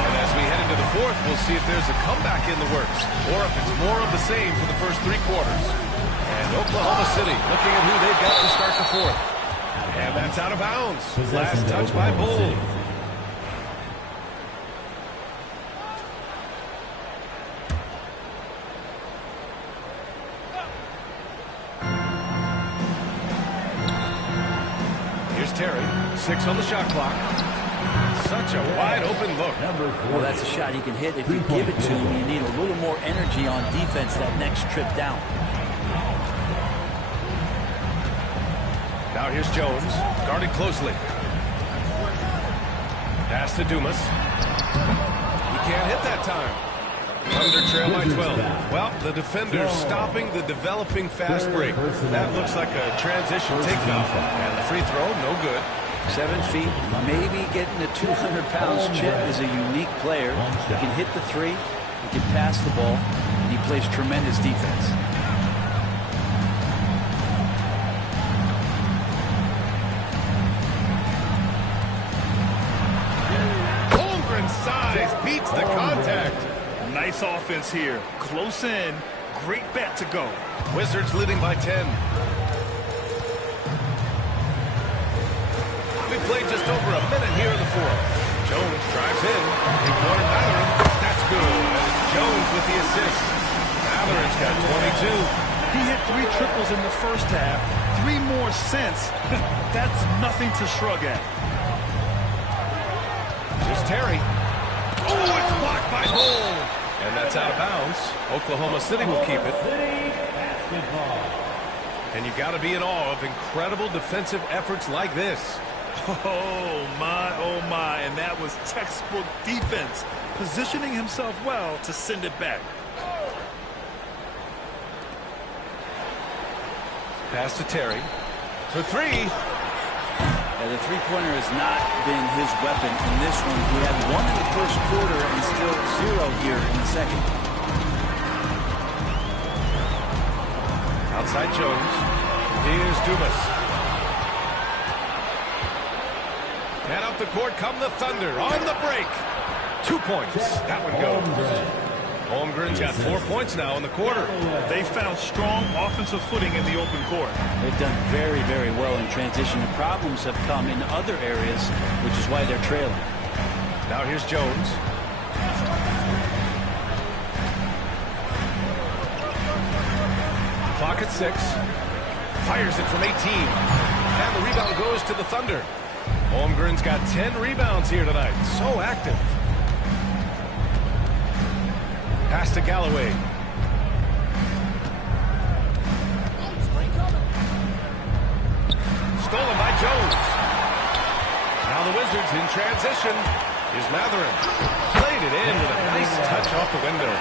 And as we head into the fourth, we'll see if there's a comeback in the works, or if it's more of the same for the first 3 quarters. And Oklahoma City looking at who they've got to start the fourth. And that's out of bounds. Last touch by Bull. Here's seconds on the shot clock. Such a wide open look. Well, that's a shot he can hit. If you give it to him, you need a little more energy on defense that next trip down. Now here's Jones, guarded closely. Pass to Dumas. He can't hit that time. Thunder trail by 12. Well, the defender's stopping the developing fast break. That looks like a transition take foul. And the free throw, no good. 7 feet, maybe getting to 200 pounds. Chet is a unique player. He can hit the three, he can pass the ball, and he plays tremendous defense. Holmgren's size beats the contact. Nice offense here. Close in. Great bet to go. Wizards leading by 10. We played just over a minute here in the fourth. Jones drives in. Three-pointer Mathurin. That's good. Jones with the assist. Mathurin's got 22. He hit 3 triples in the first half. 3 more since. That's nothing to shrug at. Here's Terry. Oh, it's blocked by Bull. And that's out of bounds. Oklahoma City will keep it. And you got to be in awe of incredible defensive efforts like this. Oh my, and that was textbook defense, positioning himself well to send it back. Pass to Terry for 3. Yeah, the three-pointer has not been his weapon in this one. He had 1 in the first quarter and still 0 here in the second. Outside Jones. Here's Dumas. And up the court come the Thunder on the break. 2 points. That one goes. Holmgren's got 4 points now in the quarter. They found strong offensive footing in the open court. They've done very, very well in transition. The problems have come in other areas, which is why they're trailing. Now here's Jones. Clock at 6. Fires it from 18. And the rebound goes to the Thunder. Holmgren's got 10 rebounds here tonight. So active. Pass to Galloway. Stolen by Jones. Now the Wizards in transition. Here's Mathurin. Played it in with a nice touch off the window.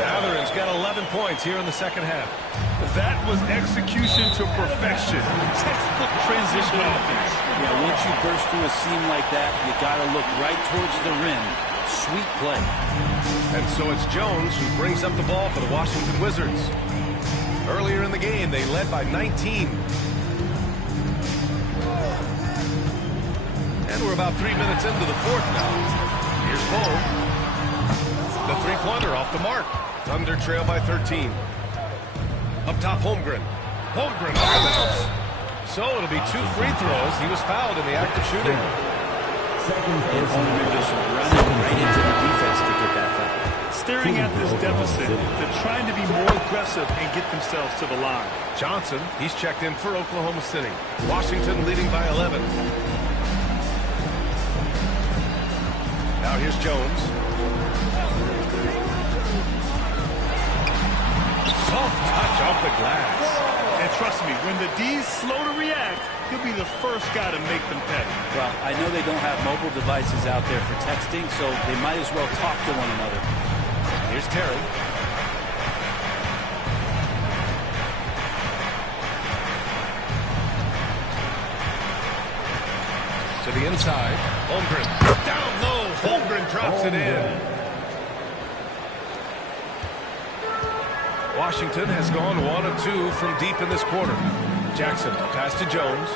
Mathurin's got 11 points here in the second half. That was execution to perfection. Textbook transition offense. Yeah, once you burst through a seam like that, you got to look right towards the rim. Sweet play. And so it's Jones who brings up the ball for the Washington Wizards. Earlier in the game, they led by 19. And we're about 3 minutes into the fourth now. Here's Bull. The three-pointer off the mark. Thunder trail by 13. Up top, Holmgren. Holmgren off the bounce. So it'll be 2 free throws. He was fouled in the act of shooting. And Holmgren just running right into the defense to get that foul. Staring at this deficit, they're trying to be more aggressive and get themselves to the line. Johnson, he's checked in for Oklahoma City. Washington leading by 11. Now here's Jones. Soft touch off the glass. And trust me, when the D's slow to react, he'll be the first guy to make them pay. Well, I know they don't have mobile devices out there for texting, so they might as well talk to one another. Here's Terry. To the inside. Holmgren. Down low. Holmgren drops it in. Washington has gone 1 of 2 from deep in this quarter. Jackson, pass to Jones.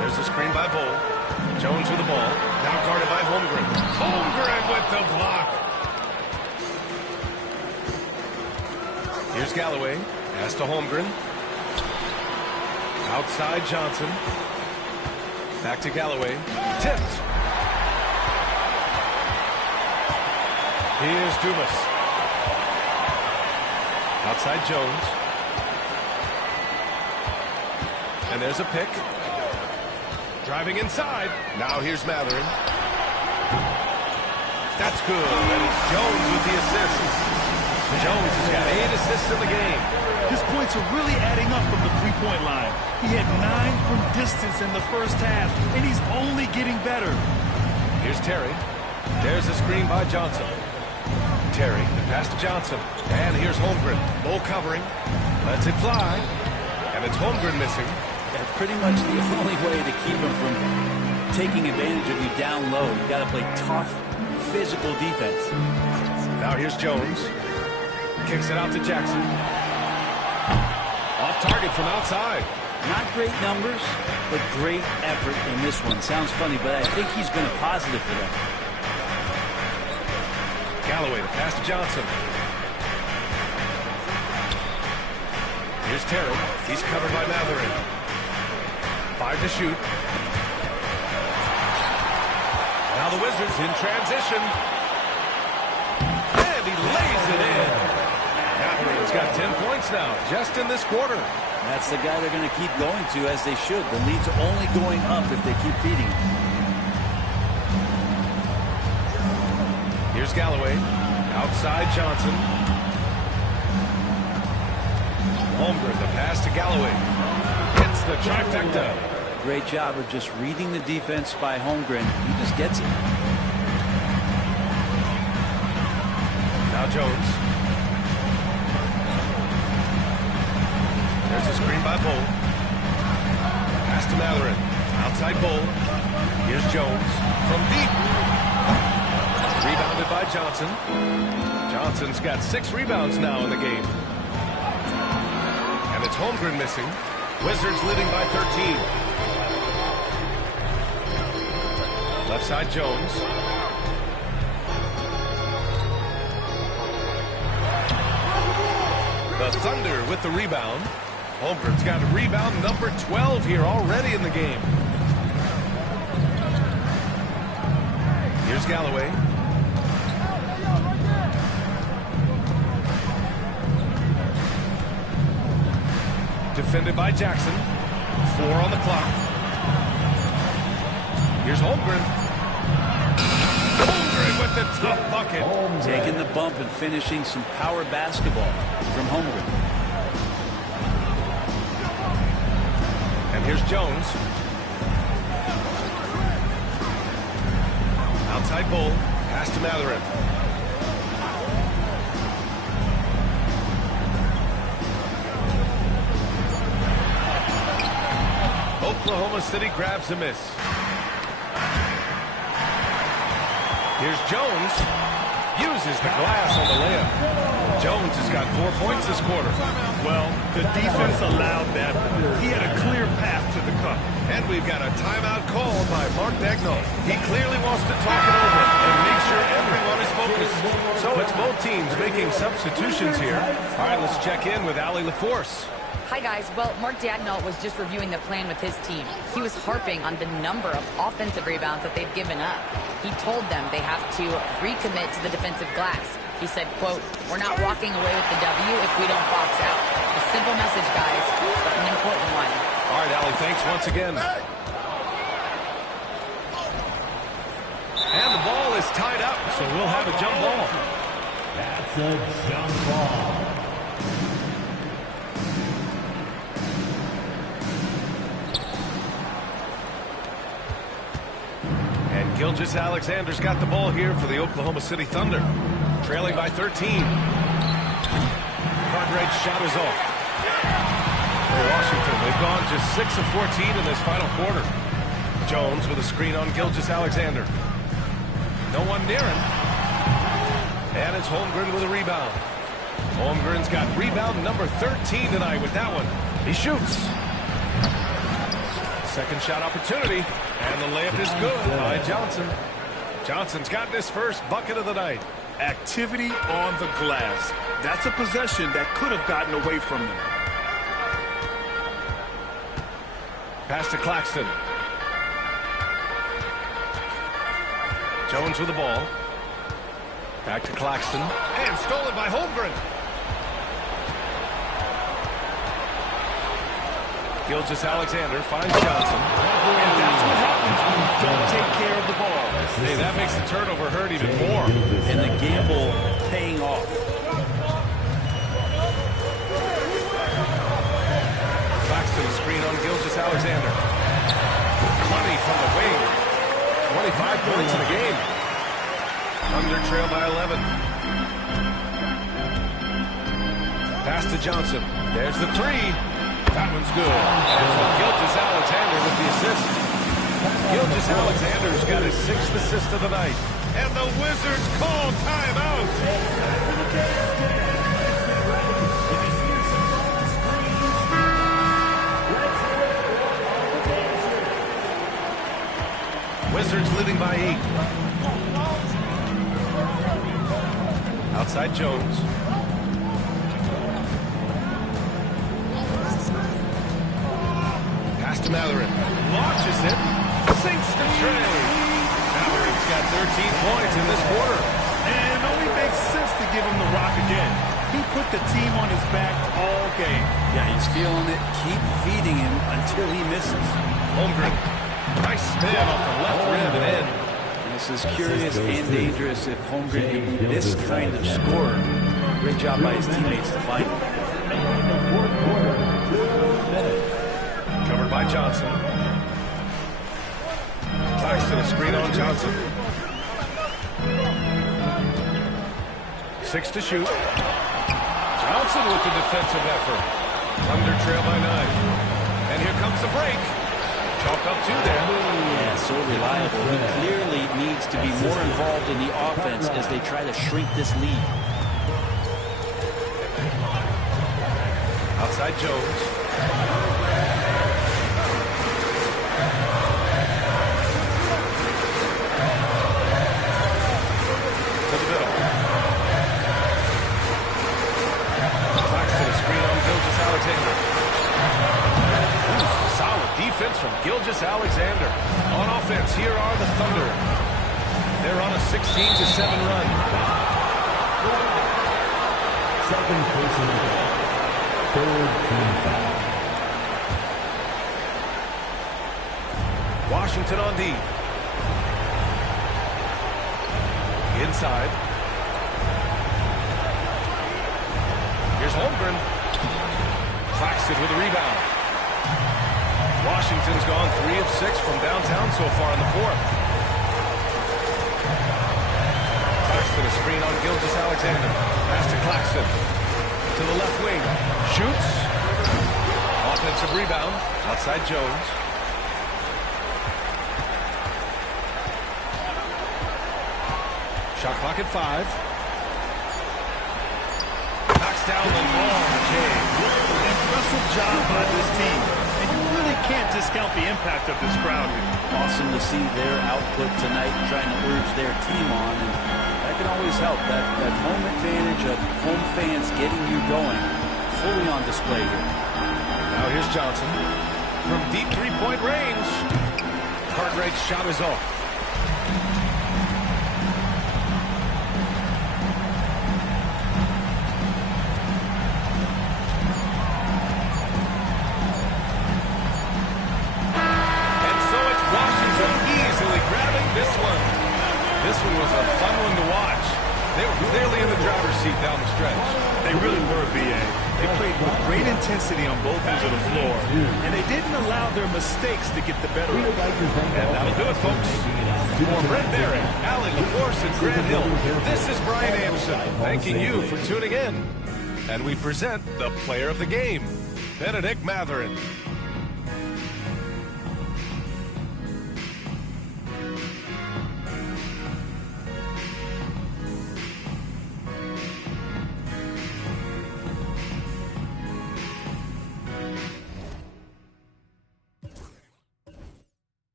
There's a screen by Bull. Jones with the ball. Now guarded by Holmgren. Holmgren with the block. Here's Galloway. Pass to Holmgren. Outside Johnson. Back to Galloway. Tipped. Here's Dumas. Outside Jones. And there's a pick. Driving inside. Now here's Matherin. That's good. And it's Jones with the assist. Jones has got 8 assists in the game. His points are really adding up from the three-point line. He had 9 from distance in the first half, and he's only getting better. Here's Terry. There's a screen by Johnson. Terry, the pass to Johnson. And here's Holmgren. Bull covering. Lets it fly. And it's Holmgren missing. That's pretty much the only way to keep him from taking advantage of you down low. You got to play tough, physical defense. Now here's Jones. Kicks it out to Jackson. Off target from outside. Not great numbers, but great effort in this one. Sounds funny, but I think he's been a positive for them. Galloway, the pass to Johnson. Here's Terry. He's covered by Matherin. 5 to shoot. Now the Wizards in transition. And he lays it in. Matherin's got 10 points now, just in this quarter. That's the guy they're going to keep going to, as they should. The lead's only going up if they keep feeding him. Here's Galloway. Outside Johnson. Holmgren, the pass to Galloway. Hits the trifecta. Great job of just reading the defense by Holmgren. He just gets it. Now Jones. There's a screen by Bull. Pass to Matherin. Outside Bull. Here's Jones from deep. Rebounded by Johnson. Johnson's got 6 rebounds now in the game. And it's Holmgren missing. Wizards leading by 13. Left side Jones. The Thunder with the rebound. Holmgren's got rebound number 12 here already in the game. Here's Galloway. Defended by Jackson. 4 on the clock. Here's Holmgren. Holmgren with the tough bucket. Taking the bump and finishing some power basketball from Holmgren. And here's Jones. Outside Bull. Pass to Matherin. Oklahoma City grabs a miss. Here's Jones. Uses the glass on the layup. Jones has got 4 points this quarter. Well, the defense allowed that. He had a clear path to the cup. And we've got a timeout called by Mark Daigneault. He clearly wants to talk it over and make sure everyone is focused. So it's both teams making substitutions here. All right, let's check in with Allie LaForce. Hi, guys. Well, Mark Daigneault was just reviewing the plan with his team. He was harping on the number of offensive rebounds that they've given up. He told them they have to recommit to the defensive glass. He said, quote, "We're not walking away with the W if we don't box out." A simple message, guys, but an important one. All right, Allie, thanks once again. And the ball is tied up, so we'll have a jump ball. That's a jump ball. And Gilgeous-Alexander's got the ball here for the Oklahoma City Thunder. Trailing by 13. Cartwright's shot is off. For Washington, they've gone just 6 of 14 in this final quarter. Jones with a screen on Gilgeous-Alexander. No one near him. And it's Holmgren with a rebound. Holmgren's got rebound number 13 tonight with that one. He shoots. Second shot opportunity. And the layup is good by Johnson. Johnson's gotten his first bucket of the night. Activity on the glass. That's a possession that could have gotten away from them. Pass to Claxton. Jones with the ball. Back to Claxton. And stolen by Holmgren. Gilgeous-Alexander finds Johnson. And that's what turnover hurt even more. And the gamble paying off. Claxton screen on Gilgeous-Alexander. 20 from the wing. 25 points in the game. Thunder trail by 11. Pass to Johnson. There's the three. That one's good. And from Gilgeous-Alexander with the assist. Gilgeous-Alexander's got his 6th assist of the night. And the Wizards call timeout. Wizards leading by 8. Outside Jones. Pass to Matherin. Launches it. Sinks the tray. Matherin's got 13 points in this quarter. And it only makes sense to give him the rock again. He put the team on his back all game. Yeah, he's feeling it. Keep feeding him until he misses. Holmgren. Nice spin off the left rim and in. This is curious and dangerous if Holmgren can be this kind of scorer. Great job by his teammates to find him. Covered by Johnson. Claxton a screen on Johnson. 6 to shoot. Johnson with the defensive effort. Thunder trail by 9. And here comes the break. Chalk up 2 there. Yeah, so reliable. He clearly needs to be more involved in the offense as they try to shrink this lead. Outside Jones. To the middle. Claxton a screen on Gilgeous-Alexander. Solid defense from Gilgeous-Alexander. On offense, here are the Thunder. They're on a 16-7 run. Second personal foul. Third team foul. Washington on D. Inside. Here's Holmgren. Claxton with a rebound. Washington's gone 3 of 6 from downtown so far in the 4th. Claxton a screen on Gilgeous-Alexander. Pass to Claxton. To the left wing. Shoots. Offensive rebound. Outside Jones. Shot clock at 5. Knocks down the long Jay. Impressive job by this team. And you really can't discount the impact of this crowd here. Awesome to see their output tonight, trying to urge their team on, and that can always help. That home advantage of home fans getting you going, fully on display here. Now here's Johnson. From deep three-point range. Cartwright's shot is off. This one was a fun one to watch. They were clearly in the driver's seat down the stretch. They really were, B.A. They played with great intensity on both ends of the floor, and they didn't allow their mistakes to get the better of them. And that'll do it, folks. For Brent Barry, Allie LaForce, and Grant Hill, this is Brian Anderson thanking you for tuning in. And we present the player of the game, Benedict Matherin.